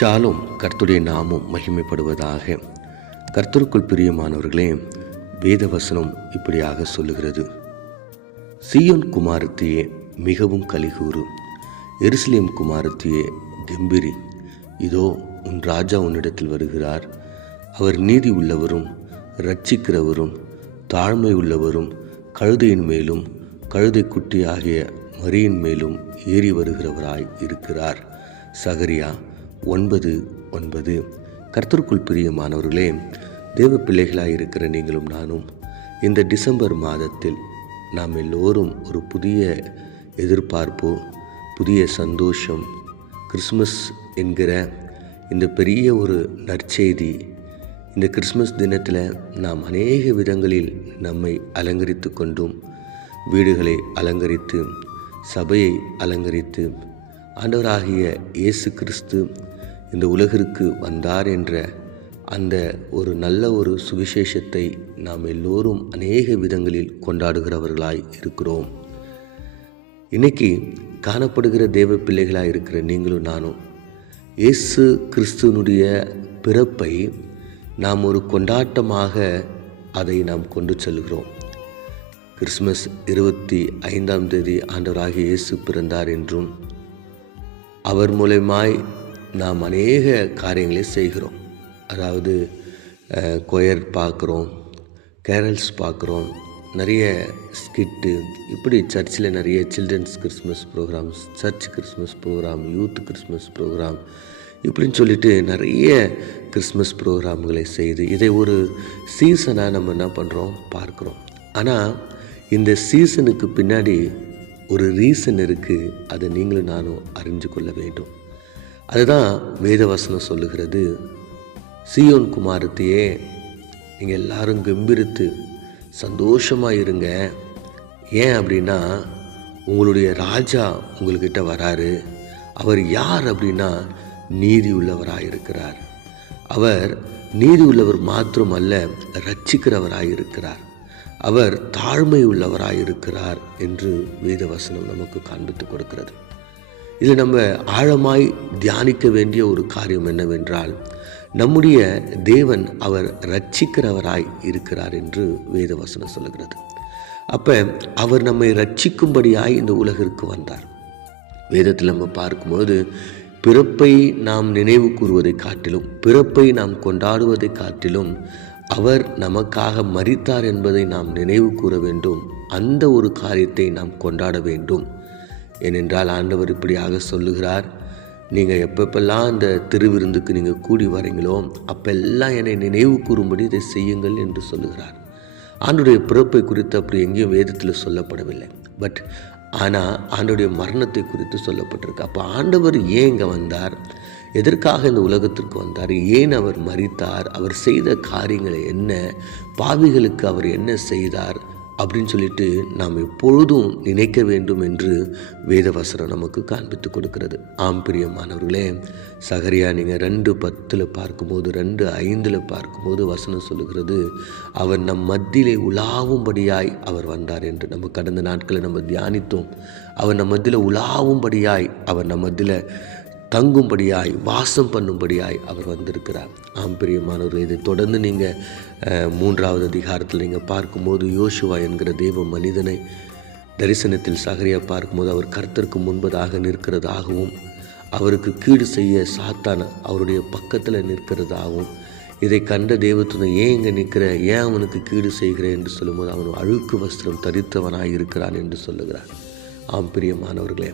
ஷாலும் கர்த்துடைய நாமும் மகிமைப்படுவதாக கர்த்தருக்குள் பிரியமானவர்களே வேதவசனம் இப்படியாக சொல்லுகிறது. சியோன் குமாரத்தியே மிகவும் கலிகூறு எருசலேம் குமாரத்தியே கெம்பிரி. இதோ உன் ராஜா உன்னிடத்தில் வருகிறார். அவர் நீதி உள்ளவரும் இரட்சிக்கிறவரும் தாழ்மை உள்ளவரும் கழுதையின் மேலும் கழுதை குட்டி ஆகிய மரியின் மேலும் ஏறி வருகிறவராய் இருக்கிறார். சகரியா ஒன்பது ஒன்பது. கர்த்தருக்குள் பிரியமானவர்களே தேவ பிள்ளைகளாக இருக்கிற நீங்களும் நானும் இந்த டிசம்பர் மாதத்தில் நாம் எல்லோரும் ஒரு புதிய எதிர்பார்ப்பு புதிய சந்தோஷம். கிறிஸ்மஸ் என்கிற இந்த பெரிய ஒரு நற்செய்தி இந்த கிறிஸ்மஸ் தினத்தில் நாம் அநேக விதங்களில் நம்மை அலங்கரித்து கொண்டும் வீடுகளை அலங்கரித்து சபையை அலங்கரித்து ஆண்டவராகிய இயேசு கிறிஸ்து இந்த உலகிற்கு வந்தார் என்ற அந்த ஒரு நல்ல ஒரு சுவிசேஷத்தை நாம் எல்லோரும் அநேக விதங்களில் கொண்டாடுகிறவர்களாய் இருக்கிறோம். இன்னைக்கு காணப்படுகிற தேவ பிள்ளைகளாக இருக்கிற நீங்களும் நானும் இயேசு கிறிஸ்துவனுடைய பிறப்பை நாம் ஒரு கொண்டாட்டமாக அதை நாம் கொண்டு செல்கிறோம். கிறிஸ்மஸ் இருபத்தி ஐந்தாம் தேதி ஆண்டவராகிய இயேசு பிறந்தார் என்றும் அவர் மூலயமாய் நாம் அநேக காரியங்களை செய்கிறோம். அதாவது கொயர் பார்க்குறோம் கேரல்ஸ் பார்க்குறோம் நிறைய ஸ்கிட்டு இப்படி சர்ச்சில் நிறைய children's Christmas programmes church Christmas programme youth Christmas programme இப்படின்னு சொல்லிட்டு நிறைய கிறிஸ்மஸ் ப்ரோக்ராம்களை செய்து இதை ஒரு சீசனாக நம்ம என்ன பண்ணுறோம்? பார்க்குறோம். ஆனால் இந்த சீசனுக்கு பின்னாடி ஒரு ரீசன் இருக்குது. அதை நீங்களும் நானும் அறிஞ்சு கொள்ள வேண்டும். அதுதான் வேதவசனம் சொல்லுகிறது. சியோன் குமாரத்தையே நீங்கள் எல்லாரும் கம்பீரித்து சந்தோஷமாக இருங்க. ஏன் அப்படின்னா உங்களுடைய ராஜா உங்கள்கிட்ட வராரு. அவர் யார் அப்படின்னா நீதி உள்ளவராக இருக்கிறார் அவர் நீதி உள்ளவர் மாத்திரம் அல்ல ரட்சிக்கிறவராக இருக்கிறார் அவர் தாழ்மை உள்ளவராக இருக்கிறார் என்று வேதவசனம் நமக்கு காண்பித்து கொடுக்கிறது. இதில் நம்ம ஆழமாய் தியானிக்க வேண்டிய ஒரு காரியம் என்னவென்றால் நம்முடைய தேவன் அவர் ரட்சிக்கிறவராய் இருக்கிறார் என்று வேதவசனம் சொல்லுகிறது. அப்போ அவர் நம்மை ரட்சிக்கும்படியாய் இந்த உலகிற்கு வந்தார். வேதத்தில் நம்ம பார்க்கும்போது பிறப்பை நாம் நினைவு கூறுவதை காட்டிலும் பிறப்பை நாம் கொண்டாடுவதை காட்டிலும் அவர் நமக்காக மறித்தார் என்பதை நாம் நினைவு கூற வேண்டும். அந்த ஒரு காரியத்தை நாம் கொண்டாட வேண்டும். ஏனென்றால் ஆண்டவர் இப்படியாக சொல்லுகிறார் நீங்கள் எப்பப்பெல்லாம் அந்த திருவிருந்துக்கு நீங்கள் கூடி வரீங்களோ அப்பெல்லாம் என்னை நினைவு கூறும்படி இதை செய்யுங்கள் என்று சொல்லுகிறார். ஆண்டுடைய பிறப்பை குறித்து அப்படி எங்கேயும் வேதத்தில் சொல்லப்படவில்லை. பட் ஆனால் ஆண்டுடைய மரணத்தை குறித்து சொல்லப்பட்டிருக்கு. அப்போ ஆண்டவர் ஏன் இங்கே வந்தார்? எதற்காக இந்த உலகத்திற்கு வந்தார்? ஏன் அவர் மறித்தார் அவர் செய்த காரியங்களை என்ன? பாவிகளுக்கு அவர் என்ன செய்தார்? அப்படின்னு சொல்லிட்டு நாம் எப்பொழுதும் நினைக்க வேண்டும் என்று வேதவசனம் நமக்கு காண்பித்து கொடுக்கிறது. ஆம் பிரியமானவர்களே சகரியா நீங்கள் ரெண்டு பத்தில் பார்க்கும்போது ரெண்டு ஐந்தில் பார்க்கும்போது வசனம் சொல்லுகிறது அவர் நம் மத்தியிலே உலாவும்படியாய் அவர் வந்தார் என்று. நம்ம கடந்த நாட்களை நம்ம தியானித்தோம். அவர் நம் மத்தியில் உலாவும்படியாய் அவர் நம் மத்தியில் தங்கும்படியாய் வாசம் பண்ணும்படியாய் அவர் வந்திருக்கிறார். ஆம் பிரியமானவர் இதை தொடர்ந்து நீங்கள் மூன்றாவது அதிகாரத்தில் நீங்கள் பார்க்கும்போது யோசுவா என்கிற தெய்வ மனிதனை தரிசனத்தில் சகரியா பார்க்கும்போது அவர் கர்த்தருக்கு முன்பதாக நிற்கிறதாகவும் அவருக்கு கீடு செய்ய சாத்தான அவருடைய பக்கத்தில் நிற்கிறதாகவும் இதை கண்ட தெய்வத்துடன் ஏன் இங்கே நிற்கிற? ஏன் அவனுக்கு கீடு செய்கிற? என்று சொல்லும்போது அவன் அழுக்கு வஸ்திரம் தரித்தவனாக இருக்கிறான் என்று சொல்லுகிறார். ஆம் பிரியமானவர்களே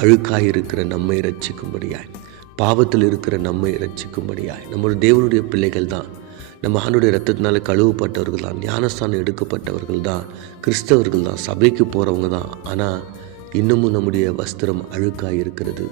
அழுக்காய் இருக்கிற நம்மை ரட்சிக்கும்படியாய் பாவத்தில் இருக்கிற நம்மை ரட்சிக்கும்படியாய் நம்மளுடைய தேவனுடைய பிள்ளைகள் தான் நம்ம ஆண்டுடைய ரத்தத்தினால கழுவப்பட்டவர்கள் தான் ஞானஸ்தானம் எடுக்கப்பட்டவர்கள் தான் கிறிஸ்தவர்கள் தான் சபைக்கு போகிறவங்க தான். ஆனால் இன்னமும் நம்முடைய வஸ்திரம் அழுக்காய் இருக்கிறது.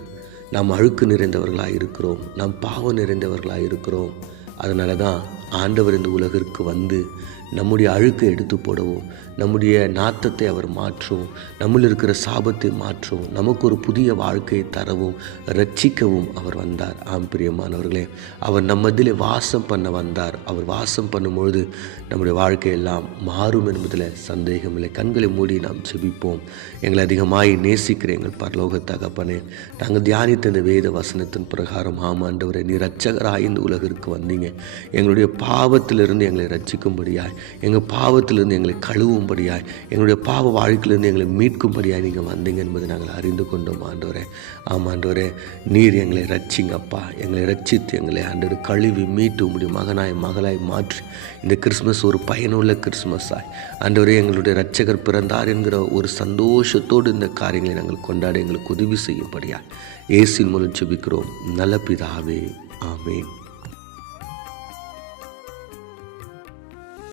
நாம் அழுக்கு நிறைந்தவர்களாக இருக்கிறோம் நாம் பாவம் நிறைந்தவர்களாக இருக்கிறோம். அதனால தான் ஆண்டவர் இந்த உலகிற்கு வந்து நம்முடைய அழுக்கை எடுத்து போடவும் நம்முடைய நாத்தத்தை அவர் மாற்றவும் நம்மில் இருக்கிற சாபத்தை மாற்றவும் நமக்கு ஒரு புதிய வாழ்க்கையை தரவும் ரட்சிக்கவும் அவர் வந்தார். ஆம் பிரியமானவர்களே அவர் நம்மதிலே வாசம் பண்ண வந்தார். அவர் வாசம் பண்ணும்பொழுது நம்முடைய வாழ்க்கையெல்லாம் மாறும் என்பதில் சந்தேகமில்லை கண்களை மூடி நாம் செபிப்போம் எங்களை அதிகமாய் நேசிக்கிற எங்கள் பரலோக தகப்பனே நாங்கள் தியானித்த இந்த வேத வசனத்தின் பிரகாரம் ஆமாண்டவரை நீ ரட்சகராக இந்த உலகிற்கு வந்தீங்க. எங்களுடைய பாவத்திலிருந்து எங்களை ரட்சிக்கும்படியாய் எங்கள் பாவத்திலிருந்து எங்களை கழுவும்படியாய் எங்களுடைய பாவ வாழ்க்கையிலிருந்து எங்களை மீட்கும்படியாய் நீங்கள் வந்தீங்க என்பதை நாங்கள் அறிந்து கொண்டோம் ஆண்டோரே ஆமாண்டோரே நீர் எங்களை ரட்சிங்கப்பா. எங்களை ரட்சித்து எங்களை ஆண்டவர் கழுவி மீட்டு உம்முடைய மகனாய் மகளாய் மாற்றி இந்த கிறிஸ்மஸ் ஒரு பயனுள்ள கிறிஸ்மஸாய் ஆண்டவரே எங்களுடைய ரட்சகர் பிறந்தார் என்கிற ஒரு சந்தோஷத்தோடு இந்த காரியங்களை நாங்கள் கொண்டாட எங்களுக்கு உதவி செய்யும்படியாய். ஏசின் மூலம் செபிக்கிறோம் நல்ல பிதாவே ஆமேன்.